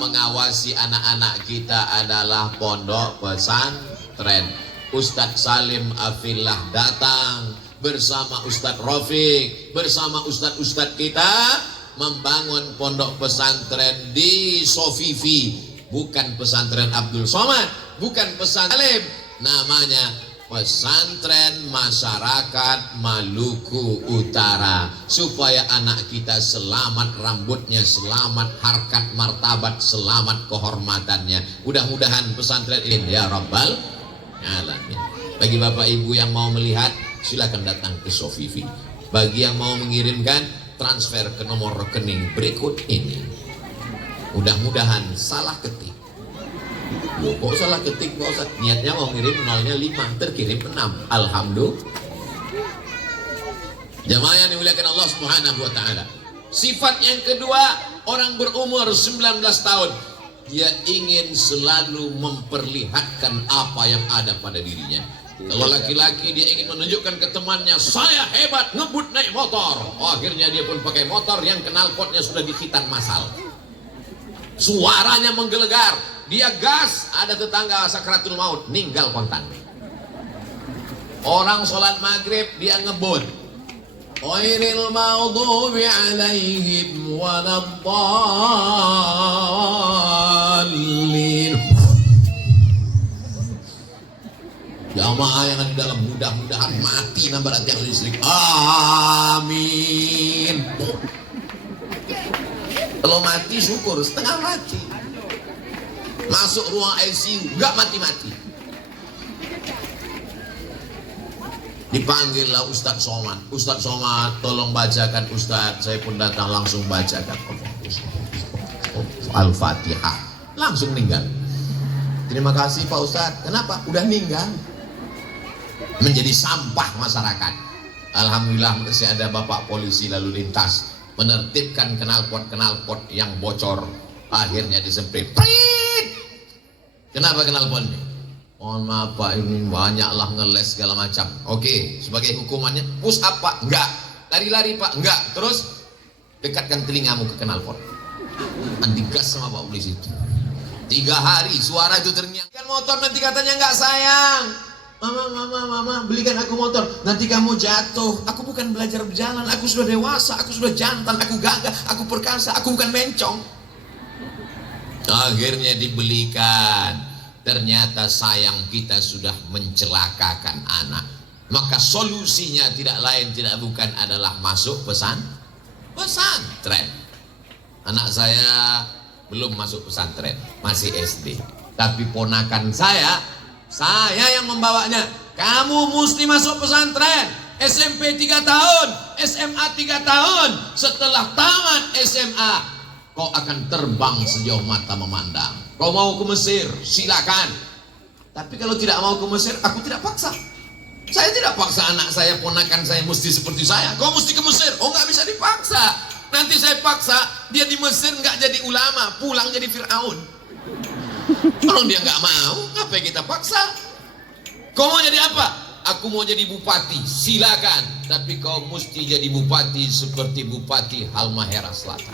mengawasi anak-anak kita adalah pondok pesantren. Ustadz Salim Afillah datang bersama Ustadz Rafiq, bersama Ustadz-Ustadz kita membangun pondok pesantren di Sofifi. Bukan pesantren Abdul Somad, bukan pesantren Salim, namanya Pesantren Masyarakat Maluku Utara, supaya anak kita selamat rambutnya, selamat harkat martabat, selamat kehormatannya. Mudah-mudahan pesantren ini ya Rabbal Alamin. Bagi bapak ibu yang mau melihat, silakan datang ke Sofifi. Bagi yang mau mengirimkan, transfer ke nomor rekening berikut ini. Mudah-mudahan salah ketik. Loh, kok salah ketik Pak Ustaz? Niatnya mau ngirim nolnya 5, terkirim 6. Alhamdulillah. Jamaah yang dimuliakan Allah Subhanahu wa taala. Sifat yang kedua, orang berumur 19 tahun, dia ingin selalu memperlihatkan apa yang ada pada dirinya. Kalau laki-laki, dia ingin menunjukkan ke temannya, saya hebat ngebut naik motor. Oh, akhirnya dia pun pakai motor yang knalpotnya sudah dihitan masal. Suaranya menggelegar, dia gas, ada tetangga sakratul maut, ninggal kontan. Orang sholat maghrib, dia ngebut, ghairil maghdubi alaihim waladdallin. Jamaah yang ada dalam, mudah-mudahan mati nambarat yang listrik. Amin. Kalau mati syukur, setengah mati. Masuk ruang ICU, nggak mati-mati. Dipanggillah Ustadz Somad. Ustadz Somad, tolong bacakan Ustadz. Saya pun datang langsung bacakan Al-Fatihah. Langsung meninggal. Terima kasih Pak Ustadz. Kenapa? Udah meninggal. Menjadi sampah masyarakat. Alhamdulillah masih ada Bapak polisi lalu lintas menertibkan knalpot yang bocor, akhirnya disemprit. Kenapa knalpot ini? Mohon maaf Pak, ini banyaklah ngeles segala macam. Oke, sebagai hukumannya push up Pak? Enggak. Lari-lari Pak? Enggak. Terus dekatkan telingamu ke knalpot. Anti gas sama Pak polisi itu. 3 hari suara itu terngiang. Kan motor nanti katanya enggak sayang. Mama, belikan aku motor. Nanti kamu jatuh. Aku bukan belajar berjalan. Aku sudah dewasa. Aku sudah jantan. Aku gagah. Aku perkasa. Aku bukan bencong. Akhirnya dibelikan. Ternyata sayang kita sudah mencelakakan anak. Maka solusinya tidak lain tidak bukan adalah masuk pesantren. Anak saya belum masuk pesantren. Masih SD. Tapi ponakan saya yang membawanya. Kamu mesti masuk pesantren. SMP 3 tahun, SMA 3 tahun. Setelah tamat SMA, kau akan terbang sejauh mata memandang. Kau mau ke Mesir, silakan. Tapi kalau tidak mau ke Mesir, aku tidak paksa. Saya tidak paksa anak saya, ponakan saya mesti seperti saya. Kau mesti ke Mesir. Oh, nggak bisa dipaksa. Nanti saya paksa, dia di Mesir nggak jadi ulama, pulang jadi Fir'aun. Kalau dia nggak mau, ngapain kita paksa? Kau mau jadi apa? Aku mau jadi bupati, silakan. Tapi kau mesti jadi bupati seperti Bupati Halmahera Selatan.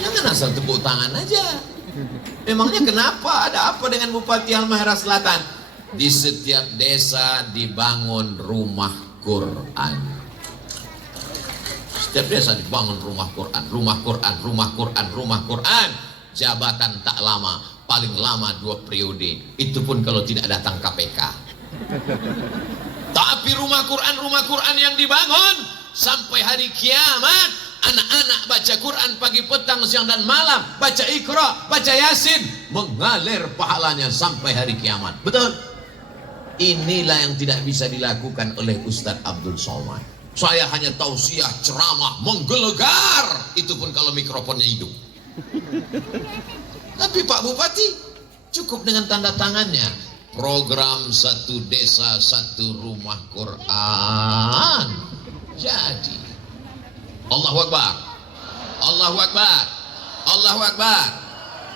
Jangan asal tepuk tangan aja. Memangnya kenapa? Ada apa dengan Bupati Halmahera Selatan? Di setiap desa dibangun rumah Quran. Setiap desa dibangun rumah Quran, rumah Quran, rumah Quran, rumah Quran. Jabatan tak lama, paling lama 2 periode. Itu pun kalau tidak datang KPK. Tapi rumah Quran yang dibangun sampai hari kiamat. Anak-anak baca Quran pagi, petang, siang dan malam. Baca Iqra, baca Yasin, mengalir pahalanya sampai hari kiamat. Betul? Inilah yang tidak bisa dilakukan oleh Ustadz Abdul Somad. Saya hanya tausiah, ceramah, menggelegar. Itu pun kalau mikrofonnya hidup. Tapi Pak Bupati cukup dengan tanda tangannya. Program 1 desa 1 rumah Quran. Jadi Allahu Akbar, Allahu Akbar, Allahu Akbar.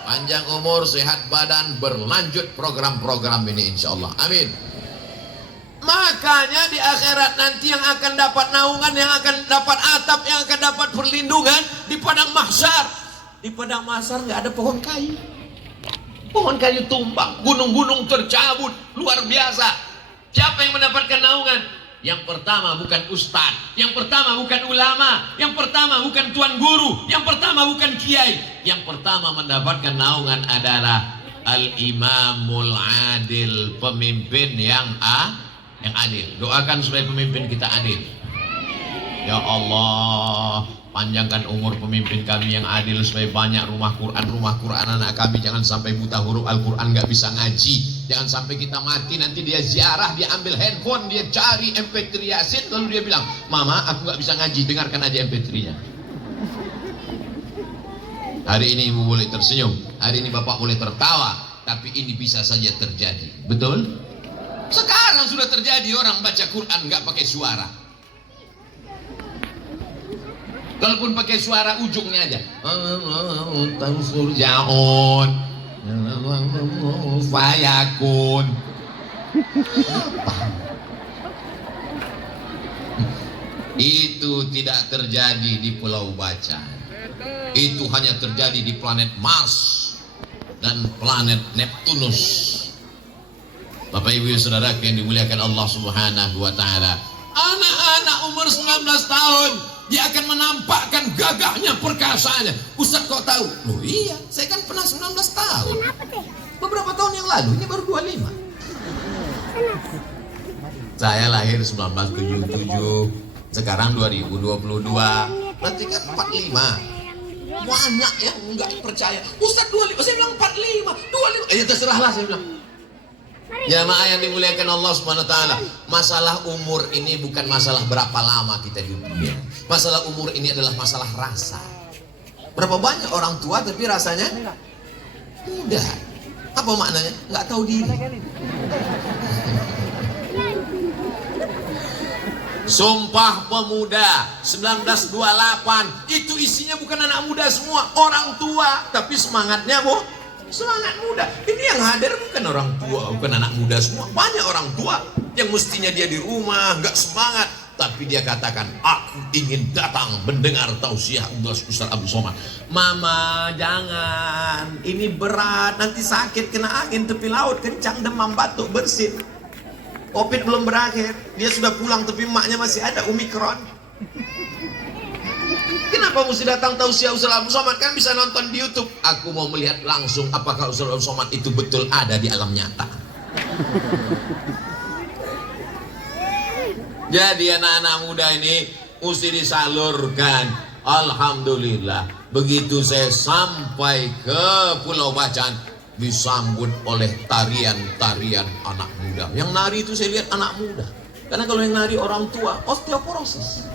Panjang umur, sehat badan, berlanjut program-program ini insya Allah. Amin. Makanya di akhirat nanti yang akan dapat naungan, yang akan dapat atap, yang akan dapat perlindungan di padang mahsyar Di padang mahsyar nggak ada pohon kayu. Pohon kayu tumbang, gunung-gunung tercabut, luar biasa. Siapa yang mendapatkan naungan? Yang pertama bukan ustadz, yang pertama bukan ulama, yang pertama bukan tuan guru, yang pertama bukan kiai. Yang pertama mendapatkan naungan adalah al-imamul adil, pemimpin yang adil. Doakan supaya pemimpin kita adil. Ya Allah, panjangkan umur pemimpin kami yang adil supaya banyak rumah Quran anak kami. Jangan sampai buta huruf Al-Quran nggak bisa ngaji. Jangan sampai kita mati nanti dia ziarah, dia ambil handphone, dia cari MP3 Yasin, lalu dia bilang, mama aku nggak bisa ngaji, dengarkan aja MP3-nya. Hari ini ibu boleh tersenyum, hari ini bapak boleh tertawa, tapi ini bisa saja terjadi. Betul? Sekarang sudah terjadi, orang baca Quran nggak pakai suara. Kalaupun pakai suara ujungnya aja. Surjaun, fayakun. Itu tidak terjadi di Pulau Baca. Itu hanya terjadi di planet Mars dan planet Neptunus. Bapak Ibu Saudara yang dimuliakan Allah Subhanahu wa taala. Anak-anak umur 19 tahun dia akan menampakkan gagahnya, perkasaannya. Ustaz kok tahu? Loh iya, saya kan pernah 19 tahun. Beberapa tahun yang lalu, ini baru 25. Saya lahir 1977, sekarang 2022, berarti kan 45. Banyak yang nggak percaya. Ustaz 25, saya bilang 45, 25. Ya terserahlah saya bilang. Jamaah yang dimuliakan Allah Subhanahu wa taala, masalah umur ini bukan masalah berapa lama kita di dunia. Masalah umur ini adalah masalah rasa. Berapa banyak orang tua tapi rasanya muda. Apa maknanya? Nggak tahu diri. Sumpah Pemuda 1928 itu isinya bukan anak muda semua, orang tua, tapi semangatnya semangat muda. Ini yang hadir bukan orang tua, bukan anak muda semua. Banyak orang tua yang mestinya dia di rumah nggak semangat, tapi dia katakan, aku ingin datang mendengar tausiah Ustaz Abdul Somad. Mama jangan, ini berat, nanti sakit, kena angin tepi laut kencang, demam, batuk, bersin. Covid belum berakhir, dia sudah pulang tapi emaknya masih ada Omikron. Kenapa mesti datang tausiah Ustaz Abdul Somad? Kan bisa nonton di YouTube. Aku mau melihat langsung apakah Ustaz Abdul Somad itu betul ada di alam nyata. Jadi anak-anak muda ini mesti disalurkan. Alhamdulillah, begitu saya sampai ke Pulau Bacan, disambut oleh tarian-tarian anak muda. Yang nari itu saya lihat anak muda. Karena kalau yang nari orang tua, osteoporosis.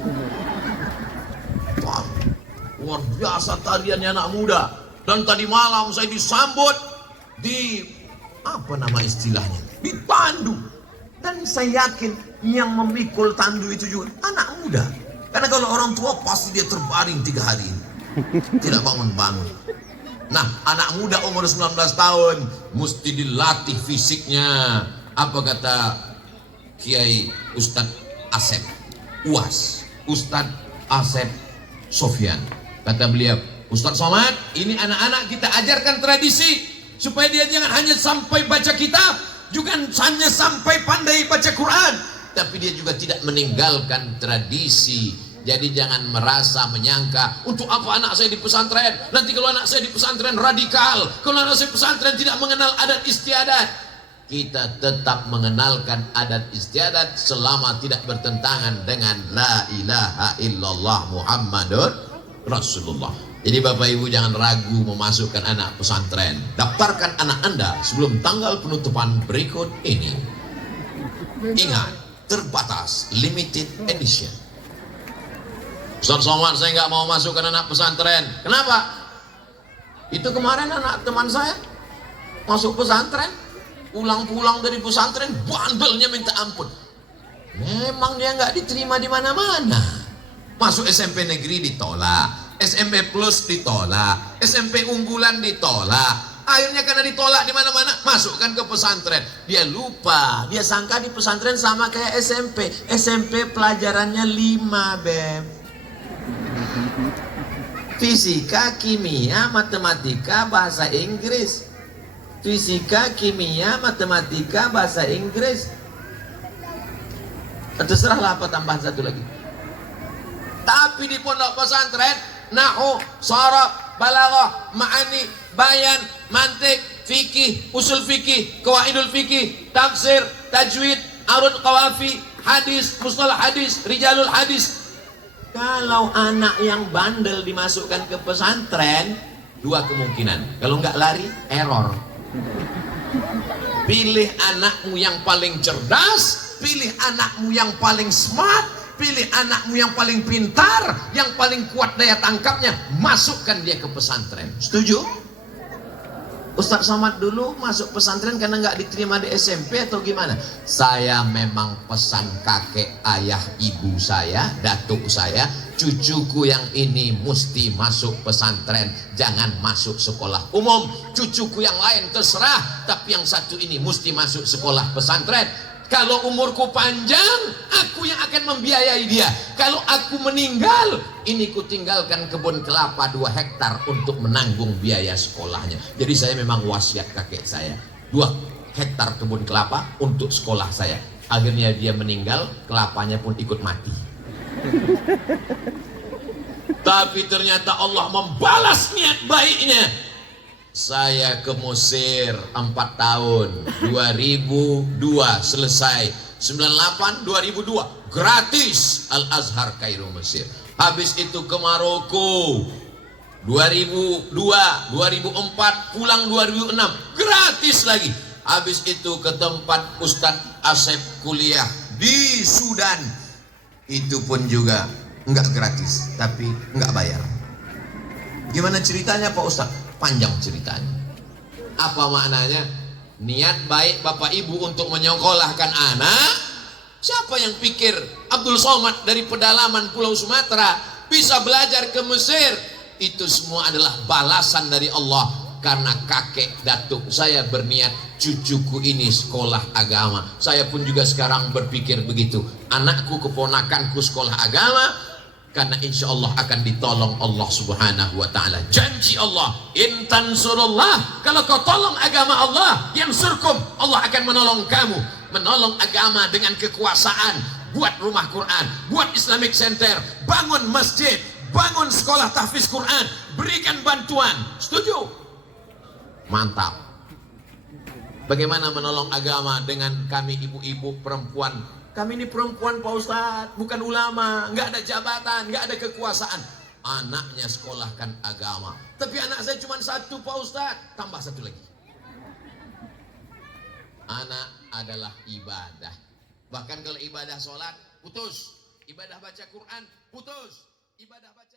Wah, luar biasa tariannya anak muda. Dan tadi malam saya disambut di apa nama istilahnya, di tandu. Dan saya yakin yang memikul tandu itu juga anak muda. Karena kalau orang tua pasti dia terbaring 3 hari ini, tidak bangun-bangun. Nah, anak muda umur 19 tahun mesti dilatih fisiknya. Apa kata Kiai Ustadz Asep UAS, Ustadz Asep Sofyan, kata beliau, Ustadz Somad, ini anak-anak kita ajarkan tradisi supaya dia jangan hanya sampai baca kitab, juga hanya sampai pandai baca Quran, tapi dia juga tidak meninggalkan tradisi. Jadi jangan merasa menyangka, untuk apa anak saya di pesantren, nanti kalau anak saya di pesantren radikal, kalau anak saya di pesantren tidak mengenal adat istiadat. Kita tetap mengenalkan adat istiadat selama tidak bertentangan dengan la ilaha illallah Muhammadur Rasulullah. Jadi Bapak Ibu jangan ragu memasukkan anak pesantren. Daftarkan anak Anda sebelum tanggal penutupan berikut ini. Ingat, terbatas, limited edition. Ustaz Somad, saya nggak mau masukkan anak pesantren. Kenapa? Itu kemarin anak teman saya masuk pesantren, pulang-pulang dari pesantren bandelnya minta ampun. Memang dia nggak diterima di mana-mana. Masuk SMP negeri ditolak, SMP plus ditolak, SMP unggulan ditolak. Akhirnya karena ditolak di mana-mana, masukkan ke pesantren. Dia lupa, dia sangka di pesantren sama kayak SMP. SMP pelajarannya 5, Beb. Fisika, kimia, matematika, bahasa Inggris. Fisika, kimia, matematika, bahasa Inggris. Terserahlah apa tambahan satu lagi. Tapi di pondok pesantren, nahwu, sharaf, balaghah, ma'ani, bayan, mantik, fikih, usul fikih, qawaidul fikih, tafsir, tajwid, arud qawafi, hadis, mustalah hadis, rijalul hadis. Kalau anak yang bandel dimasukkan ke pesantren, dua kemungkinan. Kalau nggak lari, error. Pilih anakmu yang paling cerdas, pilih anakmu yang paling smart, pilih anakmu yang paling pintar, yang paling kuat daya tangkapnya, masukkan dia ke pesantren. Setuju? Ustaz Somad dulu masuk pesantren karena nggak diterima di SMP atau gimana? Saya memang pesan kakek, ayah, ibu saya, datuk saya, cucuku yang ini mesti masuk pesantren, jangan masuk sekolah umum. Cucuku yang lain terserah, tapi yang satu ini mesti masuk sekolah pesantren. Kalau umurku panjang, aku yang akan membiayai dia. Kalau aku meninggal, ini ku tinggalkan kebun kelapa 2 hektar untuk menanggung biaya sekolahnya. Jadi saya memang wasiat kakek saya, 2 hektar kebun kelapa untuk sekolah saya. Akhirnya dia meninggal, kelapanya pun ikut mati. Tapi ternyata Allah membalas niat baiknya. Saya ke Mesir 4 tahun, 2002 selesai, 98 2002 gratis Al-Azhar Kairo Mesir. Habis itu ke Maroko 2002 2004 pulang 2006 gratis lagi. Habis itu ke tempat Ustadz Asep kuliah di Sudan, itu pun juga enggak gratis tapi enggak bayar. Gimana ceritanya Pak Ustadz? Panjang ceritanya. Apa maknanya? Niat baik Bapak Ibu untuk menyekolahkan anak. Siapa yang pikir Abdul Somad dari pedalaman Pulau Sumatera bisa belajar ke Mesir? Itu semua adalah balasan dari Allah. Karena kakek datuk saya berniat cucuku ini sekolah agama. Saya pun juga sekarang berpikir begitu. Anakku, keponakanku sekolah agama, karena insya Allah akan ditolong Allah subhanahu wa ta'ala. Janji Allah, in tansurullah, kalau kau tolong agama Allah, yang surkum, Allah akan menolong kamu. Menolong agama dengan kekuasaan. Buat rumah Quran, buat Islamic Center, bangun masjid, bangun sekolah tahfiz Quran, berikan bantuan. Setuju? Mantap. Bagaimana menolong agama dengan kami ibu-ibu perempuan? Kami ini perempuan Pak Ustadz, bukan ulama, nggak ada jabatan, nggak ada kekuasaan. Anaknya sekolahkan agama. Tapi anak saya cuma 1 Pak Ustadz, tambah 1 lagi. Anak adalah ibadah. Bahkan kalau ibadah sholat, putus. Ibadah baca Quran, putus. Ibadah baca